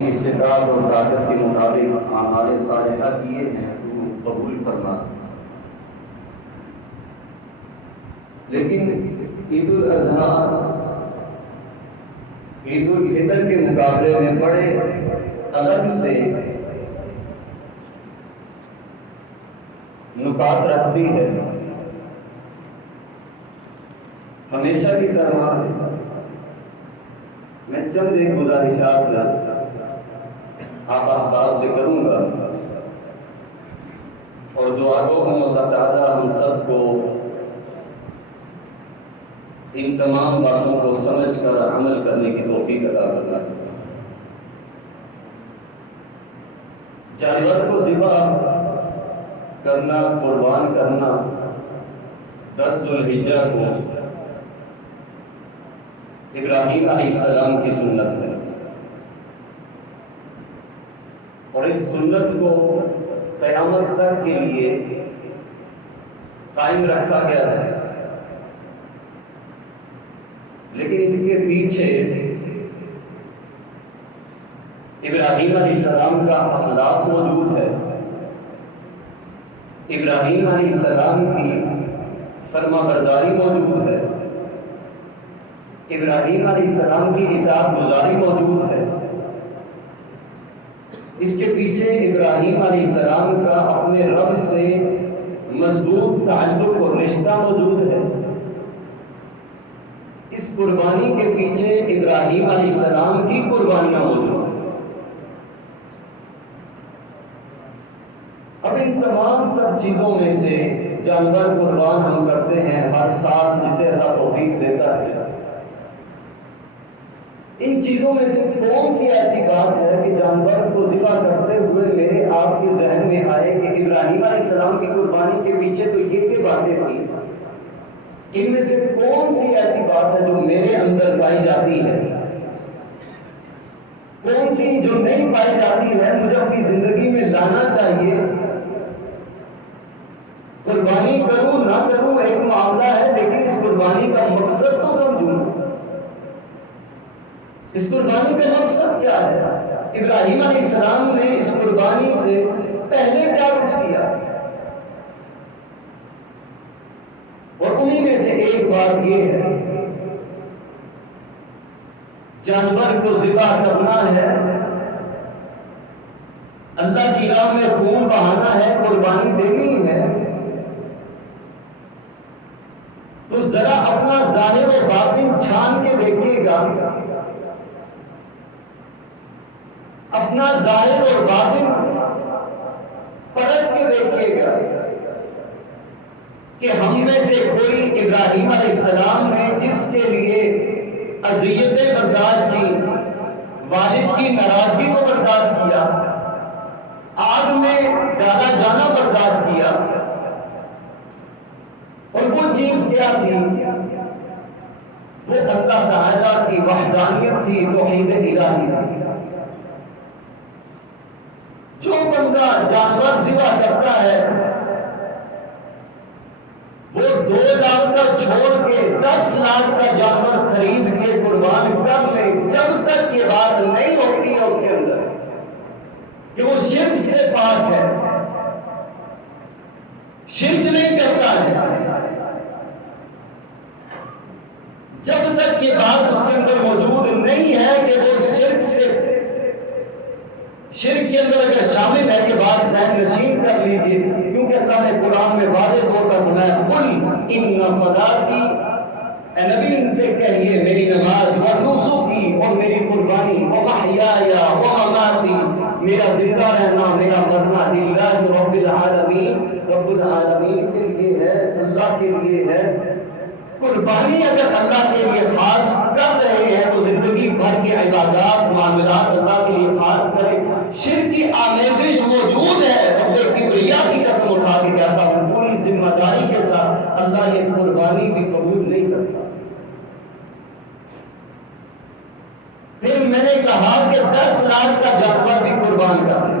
استطاعت اور طاقت کے مطابق اعمال صالحہ کیے ہیں تو قبول فرما، لیکن عید الاضحیٰ عید الفطر کے مقابلے میں بڑے الگ سے نکات رکھتی ہے۔ ہمیشہ کی طرح میں چند ایک گزارشات آپ احباب سے کروں گا اور دعا گو ہوں اللہ تعالی ہم سب کو ان تمام باتوں کو سمجھ کر عمل کرنے کی توفیق عطا فرمائے۔ جانور کو ذبح کرنا، قربان کرنا 10 ذوالحجہ کو ابراہیم علیہ السلام کی سنت ہے، اور اس سنت کو قیامت تک کے لیے قائم رکھا گیا ہے۔ لیکن اس کے پیچھے ابراہیم علیہ السلام کا اخلاص موجود ہے، ابراہیم علیہ السلام کی فرما برداری موجود ہے، ابراہیم علیہ السلام کی اطاعت گزاری موجود ہے۔ اس کے پیچھے ابراہیم علیہ السلام کا اپنے رب سے مضبوط تعلق اور رشتہ موجود ہے۔ اس قربانی کے پیچھے ابراہیم علیہ السلام کی قربانیاں موجود ہیں۔ اب ان تمام تر چیزوں میں سے جانور قربان ہم کرتے ہیں ہر سال، جسے اللہ توفیق دیتا ہے۔ ان چیزوں میں سے کون سی ایسی بات ہے کہ جانور کو ذبح کرتے ہوئے میرے آپ کے ذہن میں آئے کہ ابراہیم علیہ السلام کی قربانی کے پیچھے تو یہ باتیں تھیں؟ ان میں سے کون سی ایسی بات ہے جو میرے اندر پائی جاتی ہے؟ کون سی جو نہیں پائی جاتی ہے مجھے اپنی زندگی میں لانا چاہیے؟ قربانی کروں نہ کروں ایک معاملہ ہے، لیکن اس قربانی کا مقصد تو سمجھوں۔ اس قربانی کا مقصد کیا ہے؟ ابراہیم علیہ السلام نے اس قربانی سے پہلے کیا کچھ کیا؟ اور انہی میں سے ایک بات یہ ہے، جانور کو ذبح کرنا ہے، اللہ کی راہ میں خون بہانا ہے، قربانی دینی ہے، تو ذرا اپنا ظاہر و باطن چھان کے دیکھیے گا، اپنا ظاہر اور باطن پلٹ کے دیکھیے گا کہ ہم میں سے کوئی ابراہیم علیہ السلام نے جس کے لیے اذیتیں برداشت کی، والد کی ناراضگی کو برداشت کیا، آگ میں ڈالا جانا برداشت کیا، اور وہ چیز کیا تھی؟ وہ اللہ تعالیٰ کی وحدانیت تھی، توحید الہی تھی۔ جو بندہ جانور ذبح کرتا ہے وہ 2 لاکھ کا چھوڑ کے 10 لاکھ کا جانور خرید کے قربان کر لے، جب تک یہ بات نہیں ہوتی ہے اس کے اندر کہ وہ شرک سے پاک ہے، شرک نہیں کرتا ہے، جب تک یہ بات اس کے اندر موجود نہیں ہے کہ وہ شرک کے اندر اگر شامل ہے، یہ بات ذہن نشین کر لیجئے، کیونکہ اللہ نے قرآن میں واضح طور پر فرمایا قل ان صلاتی، اے نبی ان سے کہیے میری نماز و نسکی اور میری قربانی و محیای و مماتی، میرا زندہ رہنا میرا مرنا للہ رب العالمین، رب العالمین کے لیے ہے، اللہ کے لیے ہے۔ قربانی اگر اللہ کے لیے خاص کر رہے ہیں تو زندگی بھر کے عبادات معاملات اللہ کے لیے خاص کریں۔ شرک کی آمیزش موجود ہے، رب کبریا کی قسم اٹھا کے کہتا ہوں پوری ذمہ داری کے ساتھ، اللہ یہ قربانی بھی قبول نہیں کرتا۔ پھر میں نے کہا کہ 10 لاکھ کا جانور بھی قربان کر لیں،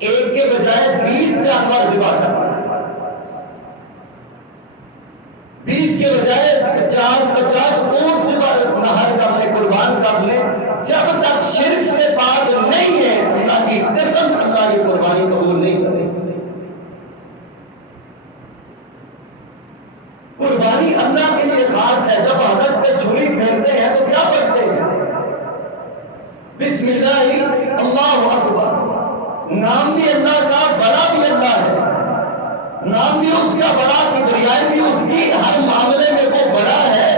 ایک کے بجائے 20 جانور ذبح کر لیں، 20 کے بجائے 50 اونٹ ذبح نہر کر لیں، قربان کر لیں، جب تک شرک سے کیا پڑھتے ہیں؟ بسم اللہ اللہ اکبر، نام بھی اللہ کا، بڑا بھی اللہ ہے، نام بھی اس کا بڑا، کبریائی بھی اس کی، ہر معاملے میں وہ بڑا ہے۔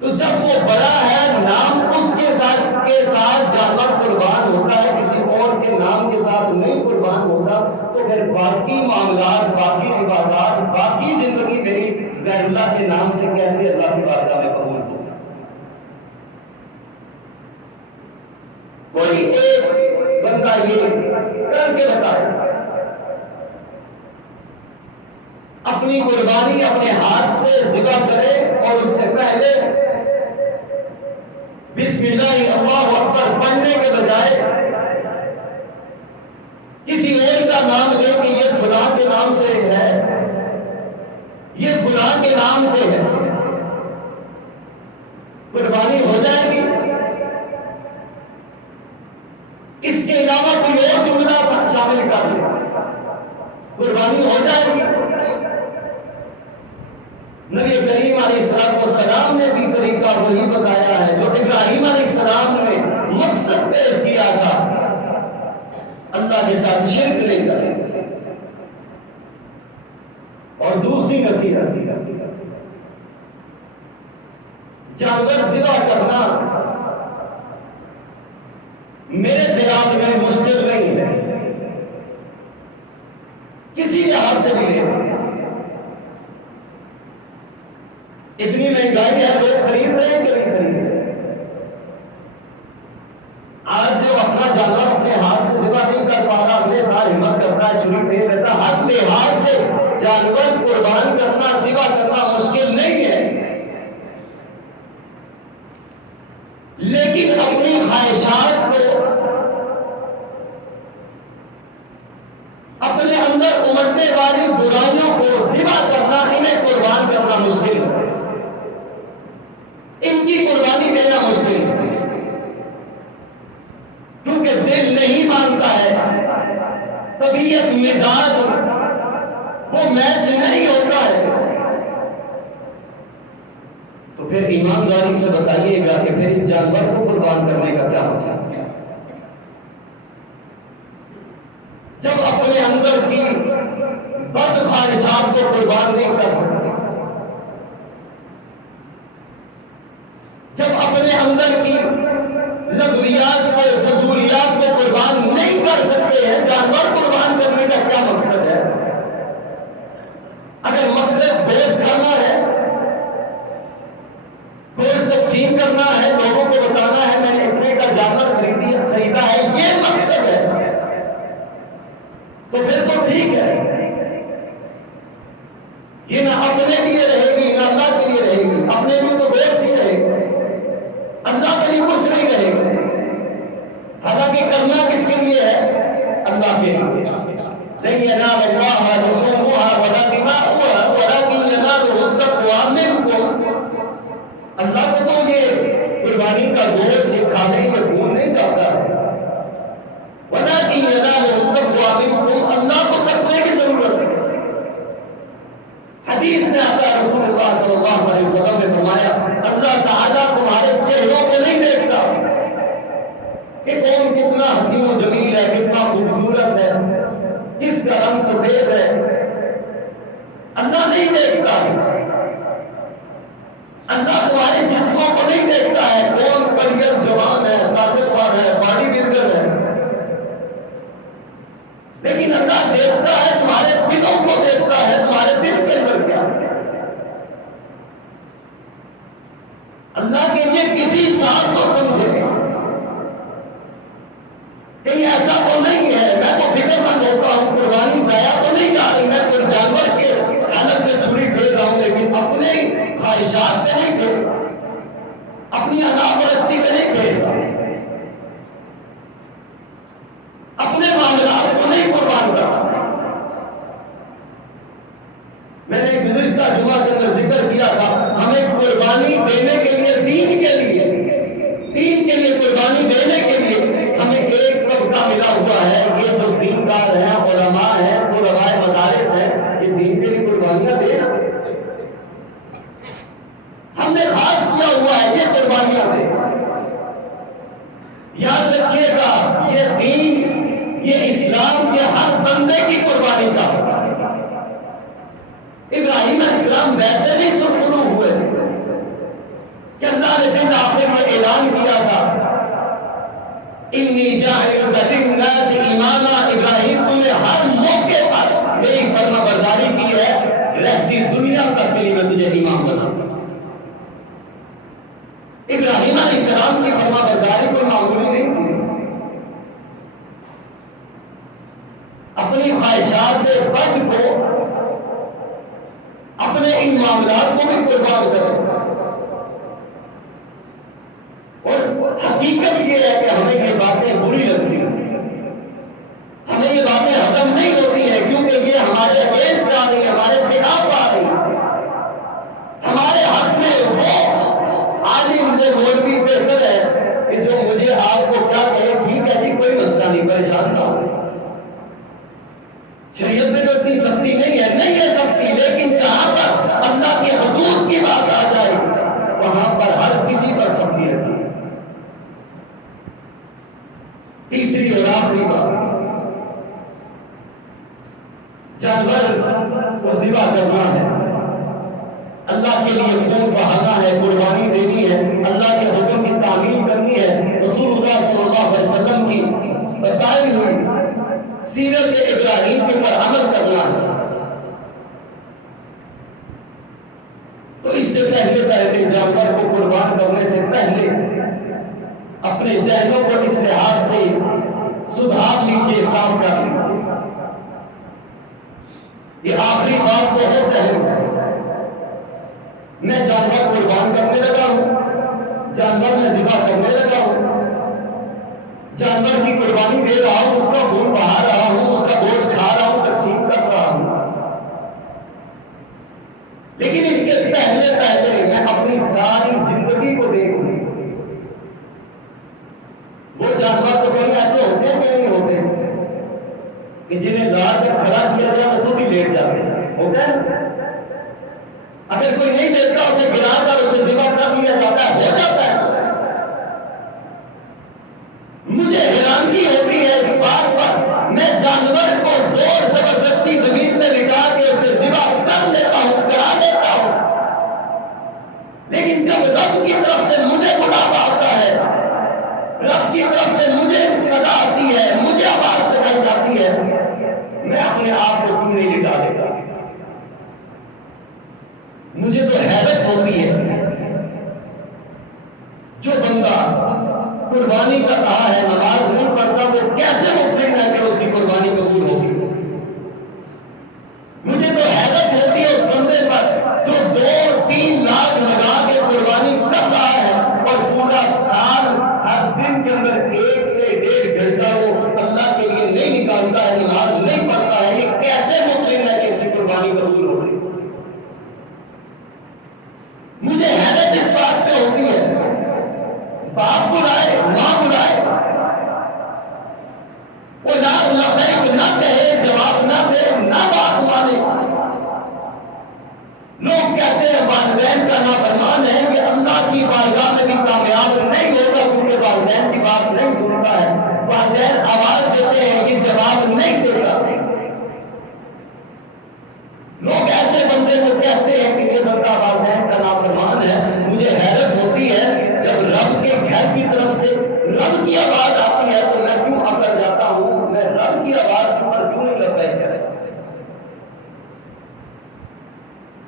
تو جب وہ بڑا ہے، نام اس کے ساتھ جانور قربان ہوتا ہے، کسی اور کے نام کے ساتھ نہیں قربان ہوتا، تو پھر باقی معاملات، باقی عبادات، باقی زندگی میری غیر اللہ کے نام سے کیسے اللہ کی بارگاہ میں قبول ہو؟ کوئی ایک بندہ یہ کر کے بتائے، اپنی قربانی اپنے ہاتھ سے ذبح کرے اور اس سے پہلے بسم اللہ اللہ اکبر پڑھنے کے بجائے کسی اور کا نام لے کہ یہ فلاں کے نام سے ہے، یہ فلاں کے نام سے ہے، قربانی ہو جائے گی؟ اس کے علاوہ کوئی اور جملہ شامل کر لے، قربانی ہو جائے گی؟ نبی کریم علیہ السلام نے بھی طریقہ وہی بتایا ہے جو ابراہیم علیہ السلام نے مقصد پیش کیا تھا، اللہ کے ساتھ شرک نہیں کرے۔ اور دوسری نصیحت، جانور ذبح کرنا میرے خیال میں مشکل نہیں ہے، کسی لحاظ سے بھی نہیں۔ اتنی مہنگائی ہے، لوگ خرید رہے ہیں کہ نہیں خرید رہے؟ آج جو اپنا جانور اپنے ہاتھ سے ذبح نہیں کر پا رہا، اگلے سال ہمت کرتا ہے، چوری پہ رہتا، ہر لحاظ سے جانور قربان کرنا، ذبح کرنا مشکل نہیں ہے، لیکن اپنی خواہشات کو، اپنے اندر امڑنے والی برائیوں کو ذبح کرنا، انہیں قربان کرنا مشکل ہے، ان کی قربانی دینا مشکل ہے، کیونکہ دل نہیں مانتا ہے، طبیعت مزاج وہ میچ نہیں ہوتا ہے۔ تو پھر ایمانداری سے بتائیے گا کہ پھر اس جانور کو قربان کرنے کا کیا مقصد ہے؟ جب اپنے اندر کی بد خواہشات کو قربان نہیں کر سکتے، جب اپنے اندر کی لغویات کو، فضولیات کو قربان نہیں کر سکتے ہیں، جانور قربان کرنے کا کیا مقصد ہے؟ اگر مقصد گوشت کھانا ہے، گوشت تقسیم کرنا ہے، لوگوں کو بتانا ہے میں نے اتنے کا جانور خریدا ہے، یہ مقصد ہے، تو پھر تو ٹھیک ہے، یہ نہ اپنے لیے رہے گی نہ اللہ کے لیے رہے گی، اپنے لیے تو گوشت ہی رہے گا، اللہ کے لیے کچھ نہیں رہے گا۔ حالانکہ کرنا کس کے لیے ہے؟ اللہ کے لیے۔ لن ينال الله لحومها ولا دماؤها ولكن يناله التقوى منكم۔ اللہ کو تو یہ قربانی کا گوشت، یہ کھانے، یہ خون نہیں جاتا ہے، ولكن يناله التقوى منكم، اللہ کو تقوی کی ضرورت ہے۔ حدیث میں آتا ہے، رسول اللہ صلی اللہ علیہ وسلم نے فرمایا، اللہ تعالیٰ تمہارے چہروں کو نہیں دیکھتا کہ کون کتنا حسین و جمیل ہے، کتنا خوبصورت ہے، کس کا رنگ سفید ہے، اللہ نہیں دیکھتا ہے۔ اللہ تمہارے جسموں کو نہیں دیکھتا ہے، کون کڑیل جوان ہے، طاقتور ہے، باڈی بلڈر ہے، لیکن اللہ دیکھتا ہے تمہارے دلوں کو، دیکھتا ہے تمہارے دل کے اندر کیا ہے۔ اللہ کے لیے کسی ساتھ تو سمجھے، کہیں ایسا تو نہیں ہے میں تو فکر مند ہوتا ہوں قربانی ضائع تو نہیں جا رہی، میں کوئی جانور کے حالت میں چھری پھیر رہا ہوں، لیکن اپنے خواہشات پہ نہیں پھیر رہا، اپنی انا پرستی پہ نہیں پھیر رہا، اپنے معاملات کو نہیں قربان کر رہا۔ میں نے گزشتہ جمعہ کے اندر ذکر کیا تھا، ہمیں قربانی دینے کے لیے، دین کے لیے قربانی دینے کے لیے ہمیں ایک طبقہ ملا ہوا ہے، یہ جو دیندار ہیں، علماء ہیں، علماء مدارس ہیں، یہ دین کے لیے قربانیاں دے رہے ہیں۔ ہم نے یاد رکھیے گا یہ دین، یہ اسلام یہ ہر بندے کی قربانی تھا۔ ابراہیم علیہ السلام ویسے نہیں سرخرو ہوئے تھے کہ اللہ نے دن آخر میں اعلان کیا تھا انی جاعل للناس اماما، ابراہیم تو نے ہر موقع پر میری فرما برداری کی ہے، رہتی دنیا تک کے لیے میں تجھے امام بنا۔ ابراہیم علیہ السلام کی فرما برداری کوئی معمولی نہیں تھی، اپنی خواہشات بد کو، اپنے ان معاملات کو بھی قربان کرو۔ اور حقیقت یہ ہے کہ ہمیں یہ باتیں بری لگتی ہیں، ہمیں یہ باتیں ہضم نہیں ہوتی ہیں، کیونکہ یہ ہمارے اگینسٹ آ رہی ہیں، ہمارے خلاف آ رہی ہیں، ہمارے حق میں وہ عالم سے مولوی بہتر ہے کہ جو مجھے آپ کو کیا کہے، ٹھیک ہے جی کوئی مسئلہ نہیں، پریشان نہ ہو۔ شریعت میں تو اتنی سختی نہیں ہے سختی، لیکن جہاں پر اللہ کی حدود کی بات آ جائے وہاں پر ہر کسی پر سختی رکھی ہے۔ تیسری اور آخری بات، جانور کو ذبح کرنا ہے، اللہ کے لیے خون بہانا ہے، قربانی دینی ہے، اللہ کے حکم کی تعمیل کرنی ہے، رسول اللہ صلی اللہ علیہ وسلم کی بتائی ہوئی سیرت ابراہیم کے پر عمل کرنا ہے۔ تو اس سے پہلے جانور کو قربان کرنے سے پہلے اپنے ذہنوں کو اس لحاظ سے سدھار لیجیے، صاف کر لیجیے۔ یہ آخری بات بہت اہم ہے۔ میں جانور قربان کرنے لگا ہوں، جانور میں ذبح کرنے لگا ہوں، جانور کی قربانی دے رہا ہوں، اس کا خون بہا رہا ہوں، اس کا گوشت کھا رہا ہوں، تقسیم کر رہا ہوں، لیکن اس سے پہلے میں اپنی ساری زندگی کو دیکھوں۔ وہ جانور تو کہیں ایسے ہوتے ہیں کہ نہیں ہوتے کہ جنہیں لا کر کھڑا کیا جائے وہ خود ہی لیٹ جاتے ہیں، ہوتا ہے نا؟ اگر کوئی نہیں لیٹتا اسے گرا کر اسے ذبح کر لیا جاتا ہے، ہو جاتا ہے۔ مجھے حیرانگی ہوتی ہے اس بات پر، میں جانور کو زور زبردستی زمین میں لٹا کے اسے ذبح کر لیتا ہوں، کرا لیتا ہوں، لیکن جب رب کی طرف سے مجھے بلاوا آتا ہے، رب کی طرف سے مجھے صدا آتی ہے، مجھے آواز لگائی جاتی ہے، میں اپنے آپ کو کیوں نہیں لٹا لیتا؟ مجھے تو حیرت ہوتی ہے، جو بندہ قربانی کر رہا ہے نماز نہیں پڑھتا وہ کیسے مطمئن ہے کہ اس کی قربانی قبول ہوگی؟ مجھے تو حیرت ہوتی ہے اس بندے پر جو 2-3 لاکھ لگا کے قربانی کر رہا ہے اور پورا سال ہر دن کے اندر 1 سے 1.5 گھنٹہ وہ اللہ کے لیے نہیں نکالتا ہے، نماز نہیں پڑھتا ہے، یہ کیسے مطمئن ہے کہ اس کی قربانی قبول ہوگی؟ مجھے حیرت اس بات پہ ہوتی ہے، باپ بلائے ماں بلائے، وہ لبیک نہ کہے، جواب نہ دے، نہ بات مانے۔ لوگ کہتے ہیں والدین کا نافرمان ہے کہ اللہ کی بارگاہ میں بھی کامیاب نہیں ہوگا کیونکہ والدین کی بات نہیں سنتا ہے، والدین آواز دیتے ہیں کہ جواب نہیں دیتا۔ لوگ ایسے بندے کو کہتے ہیں کہ یہ بندہ والدین کا نافرمان ہے۔ مجھے حیرت ہوتی ہے جب رب کے گھر کی طرف سے رب کی آواز آتی ہے تو میں کیوں اکڑ جاتا ہوں؟ میں رب کی آواز کے اوپر کیوں نہیں لبیک کرے؟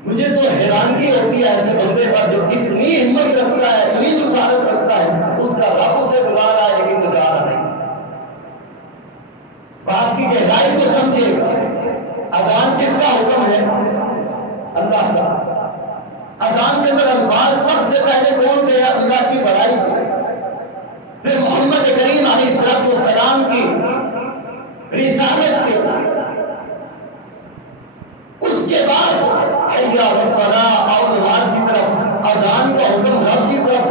مجھے تو حیرانگی ہوتی ہے ایسے بندے پر جو اتنی ہمت رکھتا ہے، اتنی جسارت رکھتا ہے، اس کا رب اسے بلا رہا ہے لیکن وہ جا رہا نہیں۔ بات کی گہرائی کو سمجھے گا۔ اذان کس کا حکم ہے؟ اللہ کا۔ اذان کے اندر الفاظ سب سے پہلے کون سے ہے؟ اللہ کی بڑائی کے، پھر محمد کریم علیہ السلام کی رسالت کے، اس کے بعد حی علی الصلاۃ اور نماز کی طرف۔ اذان کا حکم رب کی طرف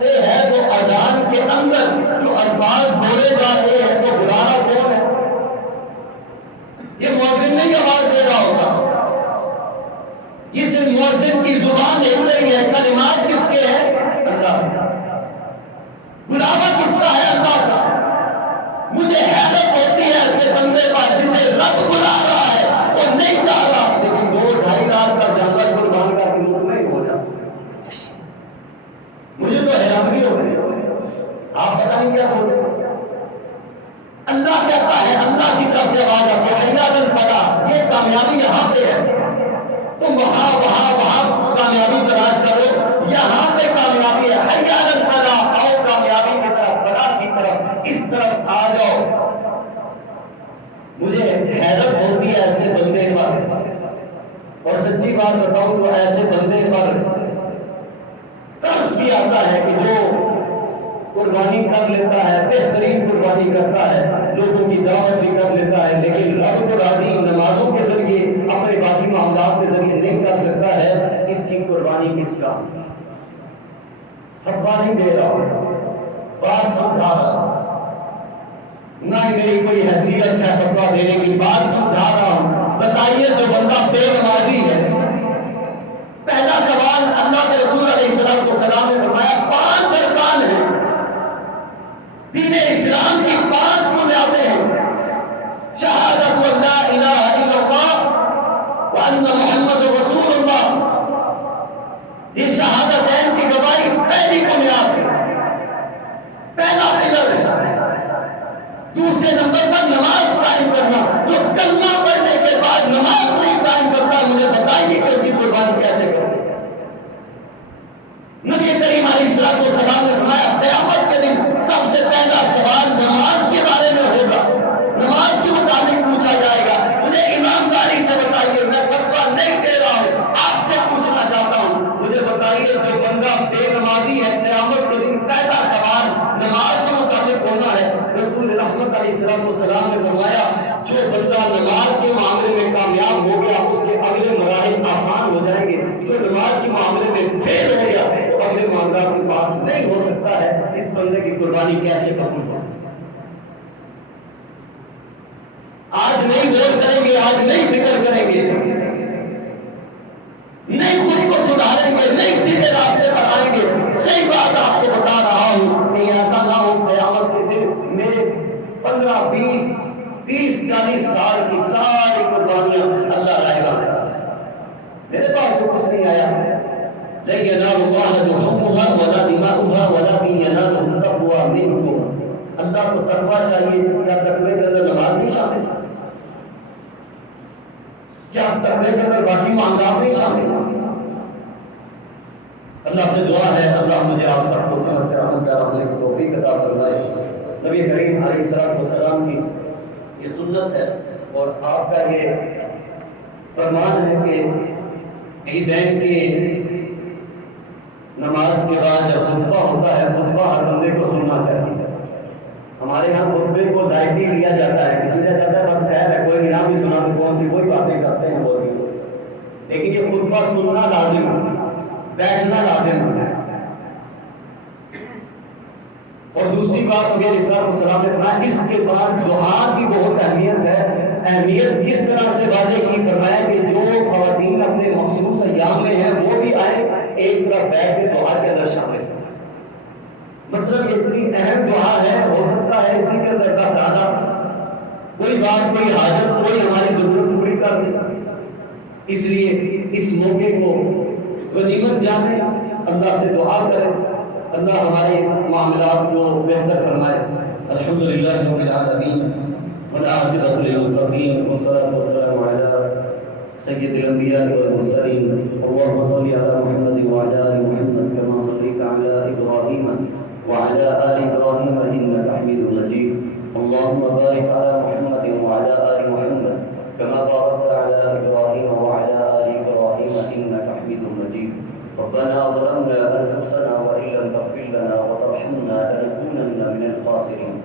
سے ہے تو اذان کے اندر جو الفاظ بولے جا رہے ہیں تو بلا رہا کون ہے؟ یہ مؤذن نہیں آواز دے رہا ہوگا، یہ صرف مؤذن کی زبان ہل رہی ہے، کلمات کس کے ہیں؟ اللہ۔ بلاوا کس کا ہے؟ مجھے حیرت ہوتی ہے ایسے بندے پر جسے رب بلا رہا ہے وہ نہیں جا رہا، لیکن 2-2.5 لاکھ کا جانور قربان کر کے مطمئن ہو جاتا۔ مجھے تو حیرانی ہو گئی، آپ پتہ نہیں کیا سوچتے۔ اللہ کہتا ہے، اللہ کی طرف سے آواز آتی ہے حیّ الفلاح، یہ کامیابی یہاں پہ ہے، تم وہاں کامیابی تلاش کرو، یہاں پہ کامیابی ہے، حیّ الفلاح، آؤ کامیابی کی طرف، فلاح کی طرف، اس طرف آ جاؤ۔ مجھے حیرت ہوتی ہے ایسے بندے پر، اور سچی بات بتاؤں تو ایسے بندے پر ترس بھی آتا ہے کہ جو قربانی کر لیتا ہے، بہترین قربانی کرتا ہے، لوگوں کی دعوت بھی کر لیتا ہے، لیکن رب کو راضی نمازوں کے ذریعے اپنے باقی معاملات کے ذریعے نہیں کر سکتا ہے، اس کی قربانی کس کا؟ فتویٰ نہیں دے رہا، بات سمجھا رہا، نہ ہی میری کوئی حیثیت ہے فتویٰ دینے کی، بات سمجھا رہا ہوں۔ بتائیے جو بندہ بے نمازی ہے، پہلا سوال اللہ کے رسول علیہ السلام نے فرمایا 5 ارکان ہیں دین اسلام کی، 5 بنیادیں ہیں، شہادت لا الہ الا اللہ وان محمد رسول اللہ، یہ شہادتین کی گواہی پہلی بنیاد ہے، پہلا پلر ہے۔ دوسرے نمبر پر نماز قائم کرنا، جو کلمہ پڑھنے کے بعد نماز نہیں قائم کرتا، مجھے بتائیے کہ اس کی قربانی کیسے کرے؟ نبی کریم علیہ السلام نے فرمایا قیامت کے دن سب سے پہلا سوال نماز کے بارے میں ہوگا، نماز کے متعلق پوچھا جائے گا۔ مجھے ایمانداری سے بتائیے، میں فتویٰ نہیں دے رہا ہوں، آپ سے پوچھنا چاہتا ہوں، مجھے بتائیے جو بندہ بے نمازی ہے، قیامت کے دن پہلا سوال نماز کے متعلق ہونا ہے۔ رسول رحمت علیہ السلام نے فرمایا جو بندہ نماز کے معاملے میں کامیاب ہو گیا اس کے اگلے مراحل آسان ہو جائیں گے، جو نماز کے معاملے میں فیل ہو گیا وہ اگلے معاملات کے پاس نہیں ہو سکتا ہے۔ اس بندے کی قربانی کیسے قبول ہو؟ آج نہیں غور کریں گے، آج نہیں فکر کریں گے، نہیں خود کو سدھاریں گے، نہیں سیدھے راستے پر آئیں گے، صحیح بات آپ کو بتا رہا ہوں کہ ایسا نہ ہو قیامت کے دن میرے 15 20 30 40 سال کی ساری قربانیاں اللہ لائے گا، میرے پاس تو کچھ نہیں آیا، لن ينال الله لحومها ولا دماؤها ولكن يناله التقوى منكم۔ اللہ کو تقوی چاہیے، کیا تقوی کے اندر نماز نہیں شامل ہے؟ کیا تقوی کے اندر باقی معاملات نہیں شامل ہیں؟ اللہ سے دعا ہے اللہ مجھے آپ سب کو سمجھ کر عمل کرنے کی توفیق عطا فرمائے۔ نبی کریم علیہ السلام کی یہ سنت ہے اور آپ کا یہ فرمان ہے کہ عیدین کے نماز کے بعد جب خطبہ ہوتا ہے، خطبہ ہر بندے کو سننا چاہیے۔ ہمارے یہاں خطبے کو لائٹلی لیا جاتا ہے، سمجھا جاتا ہے بس خیر ہے، کوئی نام بھی سنا تو کون سی کوئی باتیں کرتے ہیں وہ بھی، لیکن یہ خطبہ سننا لازم ہے، بیٹھنا لازم ہے۔ اور دوسری بات نبی علیہ السلام نے فرمایا اس کے بعد دعا کی بہت اہمیت ہے۔ اہمیت کس طرح سے واضح کی؟ فرمایا کہ جو خواتین اپنے مخصوص ایام میں ہیں وہ بھی آئیں، ایک طرف بیٹھ کے دعا کے اندر شامل ہیں۔ مطلب اتنی اہم دعا ہے، ہو سکتا ہے اسی کے اندر اللہ تعالیٰ کوئی بات، کوئی حاجت، کوئی ہماری ضرورت پوری کر دے، اس لیے اس موقع کو غنیمت جانیں، اللہ سے دعا کریں، اللہ ہمارے معاملات کو بہتر فرمائے۔ الحمدللہ رب العالمین والعاقبۃ للمتقین والصلاۃ والسلام علی سید الانبیاء والمرسلین، اللهم صل علی محمد وعلی آل محمد كما صليت على ابراہیم وعلى آل ابراہیم انك حمید مجید، اللهم بارک علی محمد وعلى آل محمد كما باركت على ابراہیم وعلى آل ابراہیم انك حمید مجید۔ ربنا ظلمنا انفسنا وان لم تغفر لنا وترحمنا لنكونن من الخاسرين،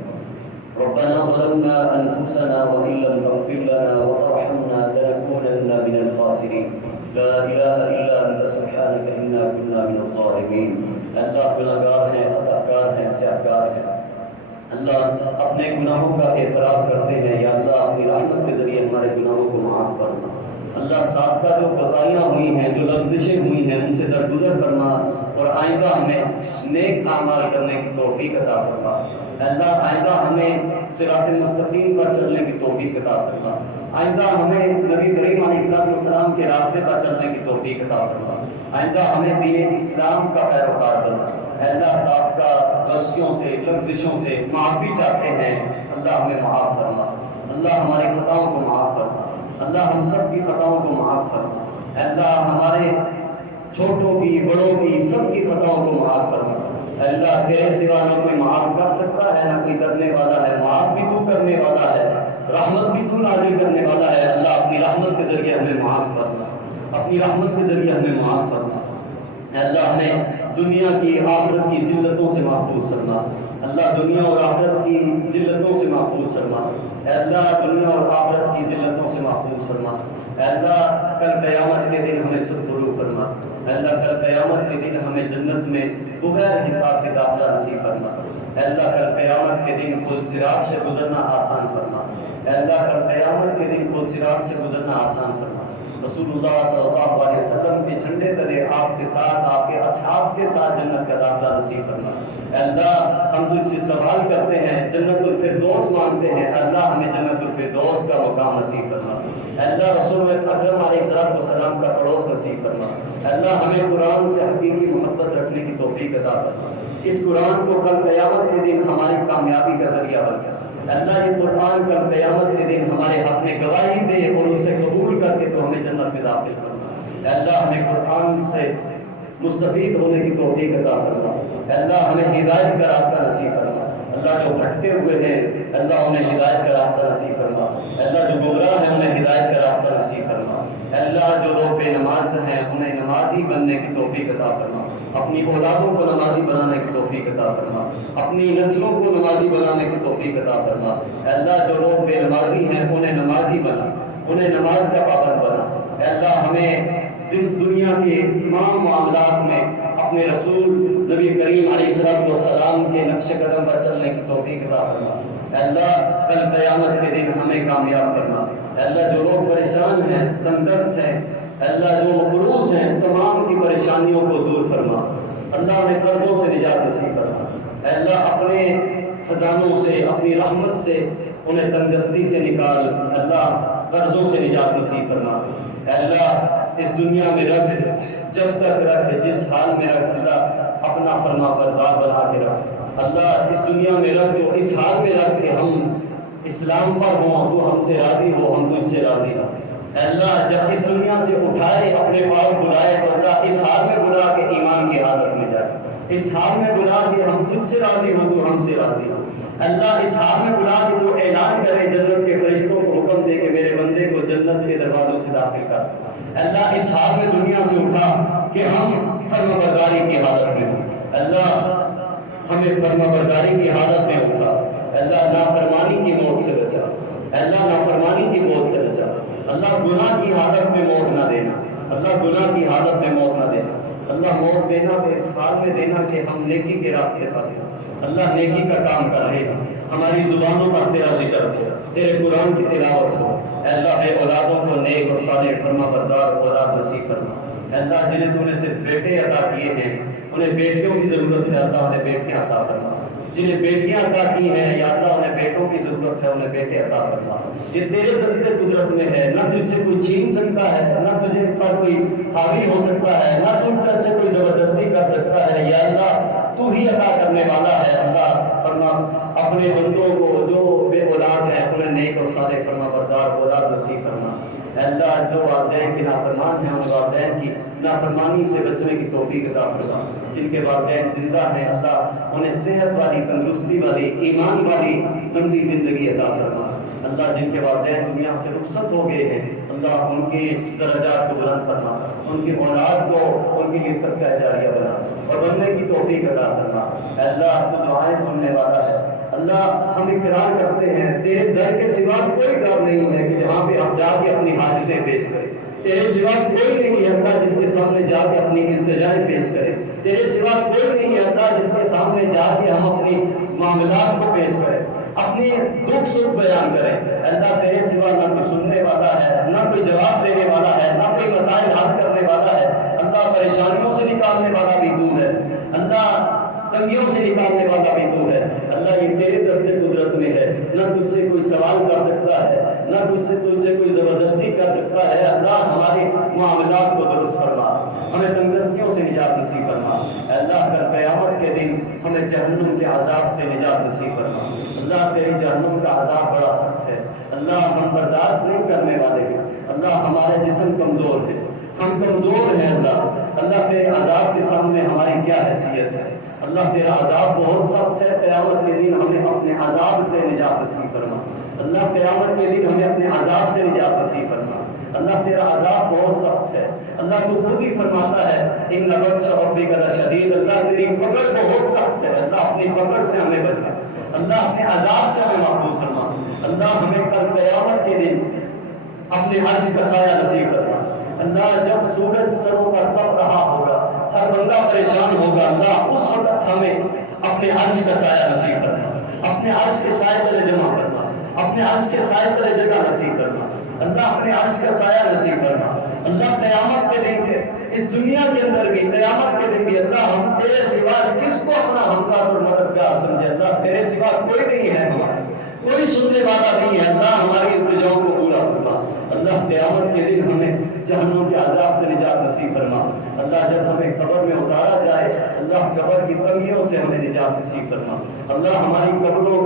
ربنا ظلمنا انفسنا وان لم تغفر لنا وترحمنا لنكونن من الخاسرين، لا الہ الا انت سبحانك انا كنا من الظالمین۔ اللہ گناہگار ہیں، خطاکار ہیں، سیاہکار ہیں، اللہ اپنے گناہوں کا اعتراف کرتے ہیں، یا اللہ اپنی رحمت کے ذریعے ہمارے گناہوں کو معاف فرما۔ اللہ سابقہ جو خطائیاں ہوئی ہیں، جو لغزشیں ہوئی ہیں، ان سے درگزر فرما۔ اور آئندہ ہمیں نیک اعمال کرنے کی توفیق عطا فرما۔ اللہ آئندہ ہمیں صراط مستقیم پر چلنے کی توفیق عطا فرما۔ آئندہ ہمیں نبی کریم علیہ السلام کے راستے پر چلنے کی توفیق عطا فرما۔ آئندہ ہمیں دین اسلام کا پیروکار بنا۔ اللہ سابقہ غلطیوں سے لغزشوں سے معافی چاہتے ہیں، اللہ ہمیں معاف فرما۔ اللہ ہماری خطاؤں کو معاف فرما۔ اللہ ہم سب کی خطاؤں کو معاف فرما۔ اللہ ہمارے چھوٹوں کی بڑوں کی سب کی خطاؤں کو معاف فرما۔ اللہ تیرے سوا نہ کوئی معاف کر سکتا ہے نہ کوئی کرنے والا ہے، معاف بھی تو کرنے والا ہے، رحمت بھی تو نازل کرنے والا ہے۔ اللہ اپنی رحمت کے ذریعے ہمیں معاف فرما، اپنی رحمت کے ذریعے ہمیں معاف فرما۔ اللہ ہمیں دنیا کی آخرت کی ذلتوں سے محفوظ فرما۔ اللہ دنیا اور آخرت کی ذلتوں سے محفوظ فرما۔ اللہ دنیا اور آخرت کی ذلتوں سے محفوظ فرما۔ اللہ کل قیامت کے دن ہمیں سرفروغ فرما۔ اللہ کل قیامت کے دن ہمیں جنت میں بغیر حساب کے داخلہ نصیب فرما۔ اللہ کل قیامت کے دن پل صراط سے گزرنا آسان فرما۔ اللہ کل قیامت کے دن پل صراط سے گزرنا آسان فرما۔ رسول اللہ صلی اللہ علیہ وسلم کے جھنڈے تلے آپ کے ساتھ آپ کے اصحاب کے ساتھ جنت کا داخلہ نصیب فرما۔ اللہ ہم تجھ سے سوال کرتے ہیں، جنت الفردوس مانگتے ہیں، اللہ ہمیں جنت الفردوس کا مقام نصیب فرما۔ اللہ رسول اکرم علیہ السلام کا پڑوس نصیب فرما۔ اللہ ہمیں قرآن سے حقیقی محبت رکھنے کی توفیق عطا فرما۔ اس قرآن کو کل قیامت کے دن ہماری کامیابی کا ذریعہ بن گیا۔ اللہ یہ قرآن کل قیامت کے دن ہمارے حق میں گواہی دے اور اسے قبول کر کے تو ہمیں جنت میں داخل کرنا۔ اللہ ہمیں قرآن سے مستفید ہونے کی توفیق عطا فرما۔ اللہ ہمیں ہدایت کا راستہ نصیب فرما۔ اللہ جو بھٹکے ہوئے ہیں اللہ انہیں ہدایت کا راستہ نصیب فرما۔ اللہ جو گمراہ ہیں انہیں ہدایت کا راستہ نصیب فرما۔ اللہ جو لوگ بے نماز ہیں انہیں نمازی بننے کی توفیق عطا فرما۔ اپنی اولادوں کو نمازی بنانے کی توفیق عطا فرما۔ اپنی نسلوں کو نمازی بنانے کی توفیق عطا فرما۔ اللہ جو لوگ بے نمازی ہیں انہیں نمازی بنا، انہیں نماز کا پابند بنا۔ اللہ ہمیں دنیا کے تمام معاملات میں اپنے رسول نبی کریم علیہ السلام کے نقش قدم پر چلنے کی توفیق عطا فرما۔ اللہ کل قیامت کے دن ہمیں کامیاب فرما۔ اللہ جو لوگ پریشان ہیں، تنگدست ہیں، اللہ جو مقروض ہیں تمام کی پریشانیوں کو دور فرما۔ اللہ انہیں قرضوں سے نجات نصیب فرما۔ اللہ اپنے خزانوں سے اپنی رحمت سے انہیں تنگدستی سے نکال۔ اللہ قرضوں سے نجات نصیب فرما۔ اللہ اس دنیا میں رکھ، جب تک رکھ، جس حال میں رکھ، اللہ اپنا فرما بردار بنا کے رکھ۔ اللہ اس دنیا میں رکھ تو اس حال میں رکھ کہ ہم اسلام پر ہوں، تو ہم سے راضی ہو، ہم تجھ سے راضی ہوں۔ اللہ جب اس دنیا سے اٹھائے اپنے پاس بلائے تو اللہ اس حال میں بلا کے ایمان کی حالت میں جائے، اس حال میں بلا کے ہم تجھ سے راضی ہوں تو ہم سے راضی ہوں۔ اللہ اس حال میں بلا کے تو اعلان کرے جنت کے فرشتوں کو حکم دے کہ میرے بندے کو جنت کے دروازوں سے داخل کر۔ اللہ اس حال میں دنیا سے اٹھا کہ ہم فرما برداری کی حالت میں ہوں۔ اللہ ہمیں فرما برداری کی حالت میں اٹھا۔ اللہ نافرمانی کی موت سے بچا، اللہ نافرمانی کی موت سے بچا۔ اللہ گناہ کی حالت میں موت نہ دینا، اللہ گناہ کی حالت میں موت نہ دینا۔ اللہ موت دینا تو اس حال میں دینا کہ ہم نیکی کے راستے پر ہیں، اللہ نیکی کا کام کر رہے ہیں، ہماری زبانوں پر تیرا ذکر ہو، تیرے قرآن کی تلاوت ہو۔ اللہ بے اولادوں کو نیک اور صالح فرما بردار اولاد نصیب فرما۔ اللہ جنہیں تو نے صرف بیٹے عطا کیے ہیں انہیں بیٹیوں کی ضرورت ہے، اللہ انہیں بیٹیاں عطا فرما۔ جنہیں بیٹیاں عطا کی ہیں یا اللہ انہیں بیٹوں کی ضرورت ہے، انہیں بیٹے عطا فرما۔ یہ تیرے دستے قدرت میں ہے، نہ تجھ سے کوئی چھین سکتا ہے، نہ تجھے پر کوئی حاوی ہو سکتا ہے، نہ تجھ پر سے کوئی زبردستی کر سکتا ہے۔ یا اللہ تو ہی عطا کرنے والا ہے۔ اللہ فرما اپنے بندوں کو جو بے اولاد ہیں انہیں نیک اور صالح فرما بردار اولاد نصیب فرما۔ اللہ جو والدین کے نافرمان ہیں ان والدین کی نافرمانی سے بچنے کی توفیق عطا فرما۔ جن کے والدین زندہ ہیں اللہ انہیں صحت والی، تندرستی والی، ایمان والی لمبی زندگی عطا فرما۔ اللہ جن کے والدین دنیا سے رخصت ہو گئے ہیں اللہ ان کی درجات کو بلند فرما، ان کی اولاد کو ان کے لیے صدقہ جاریہ بنا اور بننے کی توفیق عطا فرما۔ اللہ تو دعائیں سننے والا ہے۔ اللہ ہم اقرار کرتے ہیں تیرے در کے سوا کوئی در نہیں ہے کہ جہاں پہ ہم جا کے اپنی حاجتیں پیش کریں، تیرے سوا کوئی نہیں ہے اللہ جس کے سامنے جا کے اپنی التجائیں پیش کریں، تیرے سوا کوئی نہیں ہے اللہ جس کے سامنے جا کے ہم اپنی معاملات کو پیش کریں۔ اپنی دکھ سکھ بیان کریں۔ اللہ تیرے سوا نہ کوئی سننے والا ہے، نہ کوئی جواب دینے والا ہے، نہ کوئی مسائل حل کرنے والا ہے۔ اللہ پریشانیوں سے نکالنے والا بھی تو ہے، اللہ تنگیوں سے نکالنے والا بھی تو ہے۔ اللہ یہ تیرے دست قدرت میں ہے، نہ تجھ سے کوئی سوال کر سکتا ہے، نہ تجھ سے کوئی زبردستی کر سکتا ہے۔ اللہ ہمارے معاملات کو درست فرما، ہمیں تنگستیوں سے نجات نصیب فرما۔ اللہ کل قیامت کے دن ہمیں جہنم کے عذاب سے نجات نصیب فرما۔ اللہ تیری جہنم کا عذاب بڑا سخت ہے، اللہ ہم برداشت نہیں کرنے والے ہیں۔ اللہ ہمارے جسم کمزور ہے، ہم کمزور ہیں۔ اللہ تیرے عذاب کے سامنے ہماری کیا حیثیت ہے؟ اللہ تیرا عذاب بہت سخت ہے، قیامت کے دن ہمیں اپنے عذاب سے نجات نصیب فرما۔ اللہ قیامت کے دن ہمیں اپنے عذاب سے نجات نصیب فرما۔ اللہ تیرا عذاب بہت سخت ہے، اللہ تو خود ہی فرماتا ہے ان بطش ربک لشدید، اللہ تیری پکڑ بہت سخت ہے۔ اللہ اپنی پکڑ سے ہمیں بچا، اللہ اپنے عذاب سے ہمیں محفوظ فرما۔ اللہ ہمیں کل قیامت کے دن اپنے عرش کا سایہ نصیب فرما۔ اللہ جب سورج سروں پر تپ رہا ہوگا، ہر بندہ پریشان ہوگا، اللہ اس وقت ہمیں اپنے عرش کا سایہ نصیب فرما، اپنے عرش کے سائے تلے جمع فرما، اپنے عرش کے سائے تلے جگہ نصیب فرما۔ اللہ اپنے عرش کا سایہ نصیب فرما۔ اللہ قیامت کے دن کے اس دنیا کے اندر بھی، قیامت کے دن بھی اللہ ہم تیرے سوا کس کو اپنا ہمدرد اور مددگار سمجھے؟ اللہ تیرے سوا کوئی نہیں ہے، ہمارا کوئی سننے والا نہیں ہے۔ اللہ ہماری التجاؤں کو پورا فرما۔ اللہ قیامت کے دن ہمیں جہنم کے عذاب سے نجات نصیب فرما۔ اللہ جب ہمیں قبر میں اتارا جائے، اللہ قبر کی تنگیوں سے ہمیں نجات نصیب فرما۔ اللہ ہماری قبروں کو